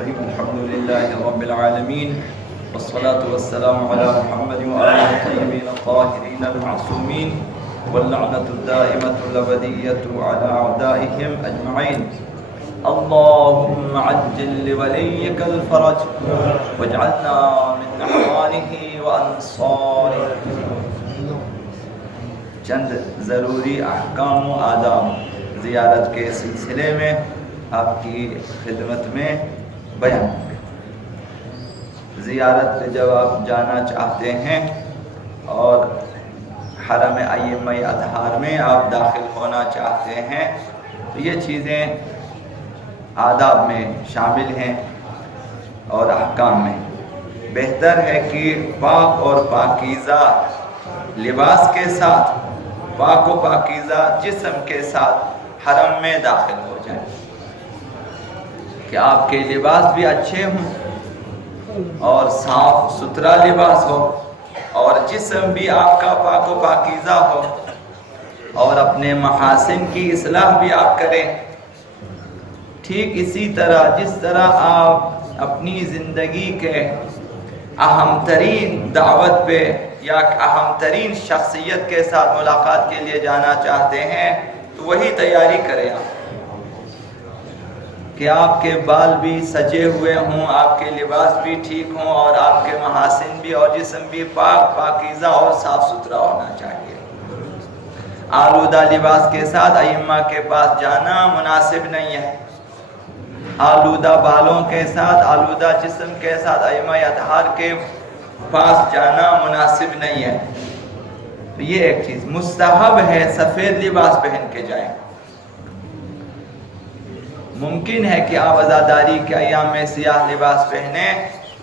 الرحيم الحمد لله رب العالمين والصلاة والسلام على محمد وآله الطيبين الطاهرين المعصومين واللعنة الدائمة الأبدية على أعدائهم أجمعين. اللهم عجل لوليك الفرج واجعلنا من أعوانه وأنصاره. چند ضروری احکام و آداب زیارت کے سلسلے میں آپ کی خدمت میں بیان. زیارت پہ جب آپ جانا چاہتے ہیں اور حرم ائمہ اطہار میں آپ داخل ہونا چاہتے ہیں تو یہ چیزیں آداب میں شامل ہیں اور احکام میں. بہتر ہے کہ پاک اور پاکیزہ لباس کے ساتھ، پاک و پاکیزہ جسم کے ساتھ حرم میں داخل ہو جائیں، کہ آپ کے لباس بھی اچھے ہوں اور صاف ستھرا لباس ہو اور جسم بھی آپ کا پاک و پاکیزہ ہو اور اپنے محاسن کی اصلاح بھی آپ کریں. ٹھیک اسی طرح جس طرح آپ اپنی زندگی کے اہم ترین دعوت پہ یا اہم ترین شخصیت کے ساتھ ملاقات کے لیے جانا چاہتے ہیں تو وہی تیاری کریں آپ، کہ آپ کے بال بھی سجے ہوئے ہوں، آپ کے لباس بھی ٹھیک ہوں اور آپ کے محاسن بھی اور جسم بھی پاک پاکیزہ اور صاف ستھرا ہونا چاہیے. آلودہ لباس کے ساتھ ائمہ کے پاس جانا مناسب نہیں ہے. آلودہ بالوں کے ساتھ، آلودہ جسم کے ساتھ ائمہ اطہار کے پاس جانا مناسب نہیں ہے. تو یہ ایک چیز. مستحب ہے سفید لباس پہن کے جائیں. ممکن ہے کہ آپ عزاداری کے ایام میں سیاہ لباس پہنیں،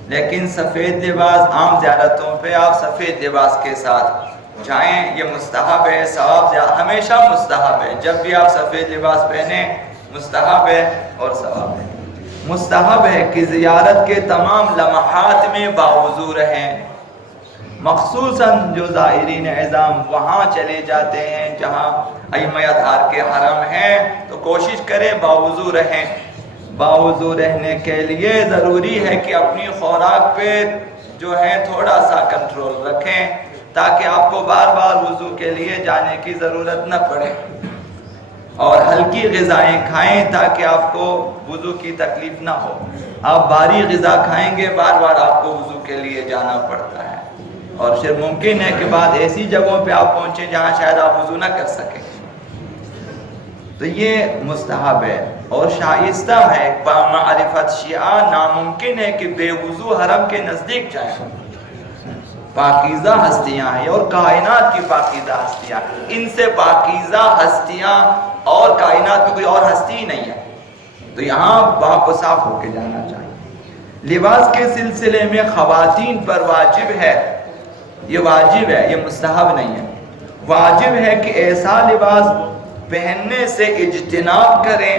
لیکن سفید لباس عام زیارتوں پہ آپ سفید لباس کے ساتھ جائیں. یہ مستحب ہے، ثواب ہمیشہ مستحب ہے. جب بھی آپ سفید لباس پہنیں مستحب ہے اور ثواب ہے. مستحب ہے کہ زیارت کے تمام لمحات میں باوضو رہیں، مخصوصاً جو زائرین عظام وہاں چلے جاتے ہیں جہاں ائمہ اطہار کے حرم ہیں تو کوشش کریں باوضو رہیں. باوضو رہنے کے لیے ضروری ہے کہ اپنی خوراک پہ جو ہے تھوڑا سا کنٹرول رکھیں تاکہ آپ کو بار بار وضو کے لیے جانے کی ضرورت نہ پڑے، اور ہلکی غذائیں کھائیں تاکہ آپ کو وضو کی تکلیف نہ ہو. آپ باری غذا کھائیں گے بار بار آپ کو وضو کے لیے جانا پڑتا ہے، اور پھر ممکن ہے کہ بعد ایسی جگہوں پہ آپ پہنچیں جہاں شاید آپ وضو نہ کر سکیں. تو یہ مستحب ہے اور شائستہ ہے. معرفت شیعہ ناممکن ہے کہ بے وضو حرم کے نزدیک جائیں. پاکیزہ ہستیاں ہیں اور کائنات کی پاکیزہ ہستیاں، ان سے پاکیزہ ہستیاں اور کائنات میں کوئی اور ہستی ہی نہیں ہے. تو یہاں پاک و صاف ہو کے جانا چاہیے. لباس کے سلسلے میں خواتین پر واجب ہے، یہ واجب ہے، یہ مستحب نہیں ہے. واجب ہے کہ ایسا لباس پہننے سے اجتناب کریں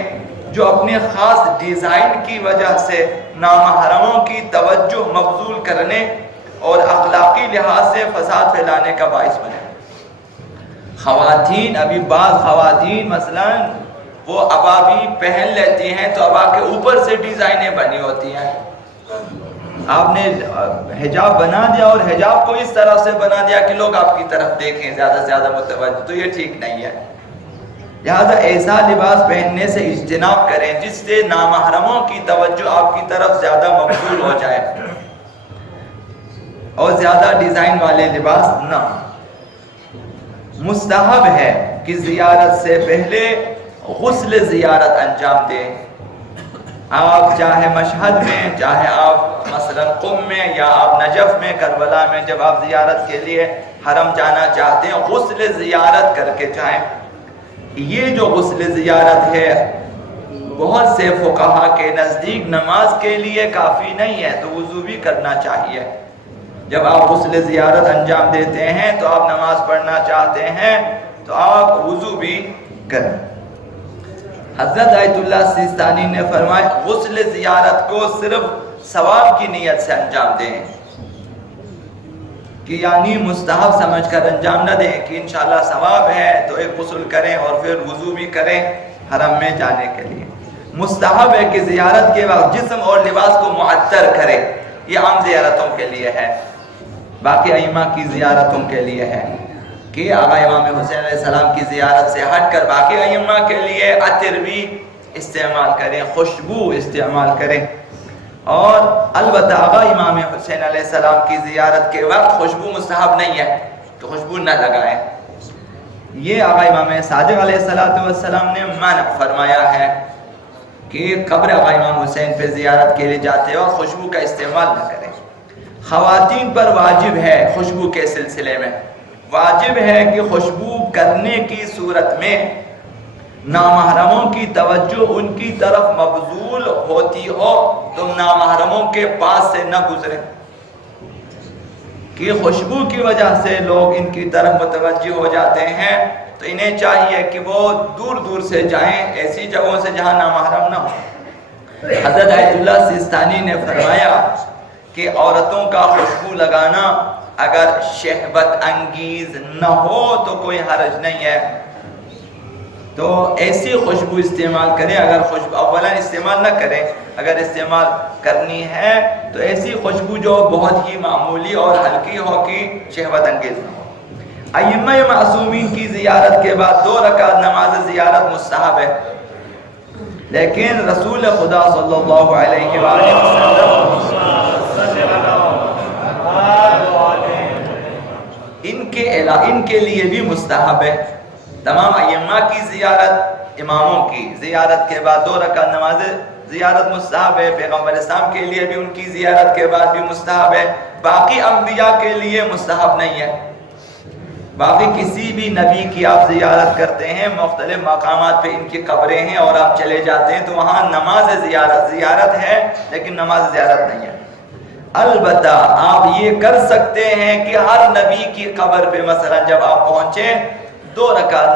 جو اپنے خاص ڈیزائن کی وجہ سے نامحرموں کی توجہ مبذول کرنے اور اخلاقی لحاظ سے فساد پھیلانے کا باعث بنے. خواتین، ابھی بعض خواتین مثلاً وہ ابا بھی پہن لیتی ہیں تو ابا کے اوپر سے ڈیزائنیں بنی ہوتی ہیں. آپ نے حجاب بنا دیا اور حجاب کو اس طرح سے بنا دیا کہ لوگ آپ کی طرف دیکھیں زیادہ سے زیادہ متوجہ، تو یہ ٹھیک نہیں ہے. لہذا ایسا لباس پہننے سے اجتناب کریں جس سے نامحرموں کی توجہ آپ کی طرف زیادہ مبذول ہو جائے، اور زیادہ ڈیزائن والے لباس نہ. مستحب ہے کہ زیارت سے پہلے غسل زیارت انجام دیں. آپ چاہے مشہد میں، چاہے آپ مثلا قم میں یا آپ نجف میں، کربلا میں، جب آپ زیارت کے لیے حرم جانا چاہتے ہیں غسل زیارت کر کے جائیں. یہ جو غسل زیارت ہے بہت سے فقہا کے نزدیک نماز کے لیے کافی نہیں ہے، تو وضو بھی کرنا چاہیے. جب آپ غسل زیارت انجام دیتے ہیں تو آپ نماز پڑھنا چاہتے ہیں تو آپ وضو بھی کریں. حضرت آیت اللہ سیستانی نے فرمایا غسل زیارت کو صرف ثواب کی نیت سے انجام دیں، کہ یعنی مستحب سمجھ کر انجام نہ دیں کہ انشاءاللہ ثواب ہے تو ایک غسل کریں اور پھر وضو بھی کریں حرم میں جانے کے لیے. مستحب ہے کہ زیارت کے وقت جسم اور لباس کو معطر کرے، یہ عام زیارتوں کے لیے ہے، باقی ائمہ کی زیارتوں کے لیے ہے کہ آقا امام حسین علیہ السلام کی زیارت سے ہٹ کر باقی ائمہ کے لیے عطر بھی استعمال کریں، خوشبو استعمال کریں۔ اور البتہ آقا امام حسین علیہ السلام کی زیارت کے وقت خوشبو مستحب نہیں ہے تو خوشبو نہ لگائیں، یہ آقا امام صادق علیہ السلام نے منع فرمایا ہے کہ قبر آقا امام حسین پہ زیارت کے لیے جاتے ہو خوشبو کا استعمال نہ کریں۔ خواتین پر واجب ہے خوشبو کے سلسلے میں، واجب ہے کہ خوشبو کرنے کی صورت میں نامحرموں کی توجہ ان کی طرف مبذول ہوتی ہو تو نامحرموں کے پاس سے نہ گزریں، کہ خوشبو کی وجہ سے لوگ ان کی طرف متوجہ ہو جاتے ہیں تو انہیں چاہیے کہ وہ دور دور سے جائیں، ایسی جگہوں سے جہاں نامحرم نہ ہو۔ حضرت آیت اللہ سیستانی نے فرمایا کہ عورتوں کا خوشبو لگانا اگر شہوت انگیز نہ ہو تو کوئی حرج نہیں ہے، تو ایسی خوشبو استعمال کریں۔ اگر خوشبو اولا استعمال نہ کریں، اگر استعمال کرنی ہے تو ایسی خوشبو جو بہت ہی معمولی اور ہلکی ہو کہ شہوت انگیز نہ ہو۔ ائمہ معصومین کی زیارت کے بعد 2 رکعت نماز زیارت مستحب ہے، لیکن رسول خدا صلی اللہ علیہ وآلہ وسلم ان کے لیے بھی مستحب ہے۔ تمام ائمہ کی زیارت، اماموں کی زیارت کے بعد 2 رکعت نماز زیارت مستحب ہے، پیغمبر اسلام کے لیے بھی ان کی زیارت کے بعد بھی مستحب ہے، باقی انبیاء کے لیے مستحب نہیں ہے۔ باقی کسی بھی نبی کی آپ زیارت کرتے ہیں، مختلف مقامات پہ ان کی قبریں ہیں اور آپ چلے جاتے ہیں تو وہاں نماز زیارت ہے لیکن نماز زیارت نہیں ہے۔ البتہ آپ یہ کر سکتے ہیں کہ ہر نبی کی قبر پہ مثلا جب آپ پہنچیں 2 رکعت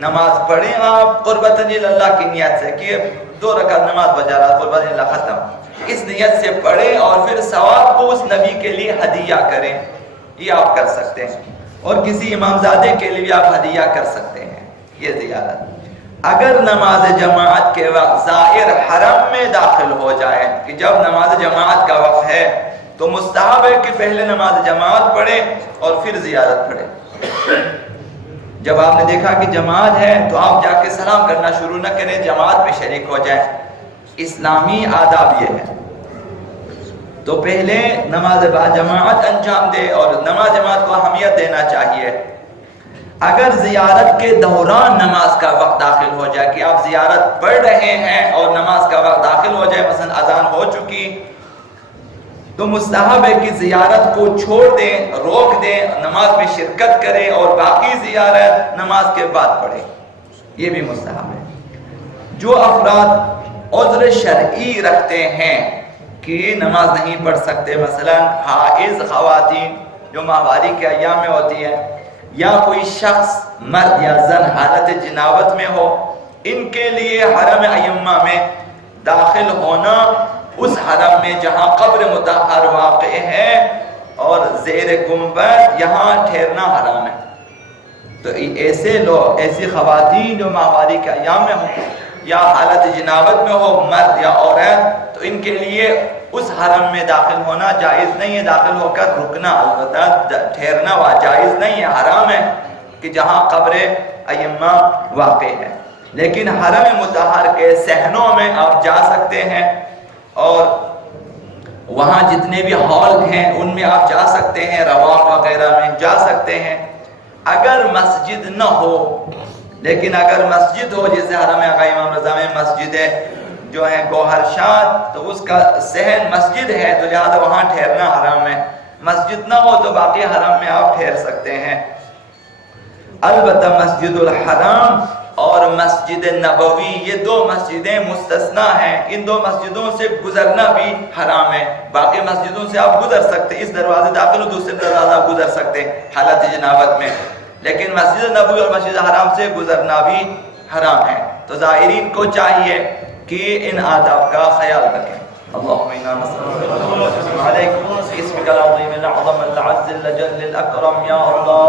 نماز پڑھیں آپ قربۃ اللہ کی نیت سے کہ 2 رکعت نماز بجا رہا قربۃ اللہ ختم، اس نیت سے پڑھیں اور پھر ثواب کو اس نبی کے لیے ہدیہ کریں، یہ آپ کر سکتے ہیں۔ اور کسی امامزادے کے لیے بھی آپ ہدیہ کر سکتے ہیں یہ زیارت۔ اگر نماز جماعت کے وقت زائر حرم میں داخل ہو جائے کہ جب نماز جماعت کا وقت ہے تو مستحب ہے کہ پہلے نماز جماعت پڑھے اور پھر زیارت پڑھے۔ جب آپ نے دیکھا کہ جماعت ہے تو آپ جا کے سلام کرنا شروع نہ کریں، جماعت میں شریک ہو جائیں، اسلامی آداب یہ ہے۔ تو پہلے نماز با جماعت انجام دے اور نماز جماعت کو اہمیت دینا چاہیے۔ اگر زیارت کے دوران نماز کا وقت داخل ہو جائے کہ آپ زیارت پڑھ رہے ہیں اور نماز کا وقت داخل ہو جائے، مثلا اذان ہو چکی، تو مستحب ہے کہ زیارت کو چھوڑ دیں، روک دیں، نماز میں شرکت کریں اور باقی زیارت نماز کے بعد پڑھیں، یہ بھی مستحب ہے۔ جو افراد عذر شرعی رکھتے ہیں کہ نماز نہیں پڑھ سکتے، مثلا حائض خواتین جو ماہواری کے ایام میں ہوتی ہے، یا کوئی شخص مرد یا زن حالت جنابت میں ہو، ان کے لیے حرم ائمہ میں داخل ہونا، اس حرم میں جہاں قبر مطہر واقع ہے اور زیر گنبد یہاں ٹھہرنا حرام ہے۔ تو ایسے لوگ، ایسی خواتین جو ماہواری کے ایام میں ہوں یا حالت جنابت میں ہو، مرد یا عورت، تو ان کے لیے اس حرم میں داخل ہونا جائز نہیں ہے، داخل ہو کر رکنا، البتہ ٹھہرنا جائز نہیں ہے، حرام ہے کہ جہاں قبر ائمہ واقع ہے۔ لیکن حرم مطہر کے صحنوں میں آپ جا سکتے ہیں اور وہاں جتنے بھی ہال ہیں ان میں آپ جا سکتے ہیں، رواق وغیرہ میں جا سکتے ہیں۔ اگر مسجد نہ ہو، لیکن اگر مسجد ہو، جیسے حرم آقا امام رضا میں مسجد ہے جو ہے گوہر شاد، تو اس کا صحن مسجد ہے تو لہذا وہاں ٹھہرنا حرام ہے۔ مسجد نہ ہو تو باقی حرم میں آپ ٹھہر سکتے ہیں۔ البتہ مسجد الحرام اور مسجد نبوی یہ 2 مسجدیں مستثنیٰ ہیں، ان 2 مسجدوں سے گزرنا بھی حرام ہے۔ باقی مسجدوں سے آپ گزر سکتے، اس دروازے داخل ہو دوسرے دروازے آپ گزر سکتے حالت جنابت میں، لیکن مسجد نبوی اور مسجد حرام سے گزرنا بھی حرام ہے۔ تو زائرین کو چاہیے کہ ان آداب کا خیال رکھیں۔ اللهم انا نسألك عليك باسمك العظيم الأعظم الأعز الأجل الأكرم يا الله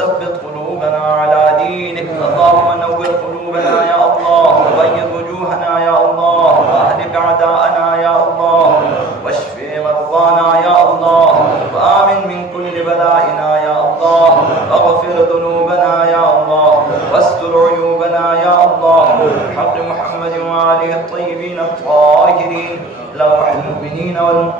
ثبت قلوبنا على دينك اللهم نور قلوبنا يا الله وبيض وجوهنا يا الله واهلك أعداءنا يا الله واشف مرضانا يا الله وآمن من كل بلائنا يا الله واغفر ذنوبنا يا الله واستر عيوبنا يا الله حق محمد وآله الطيبين الطاهرين لوح المؤمنين والمؤمنات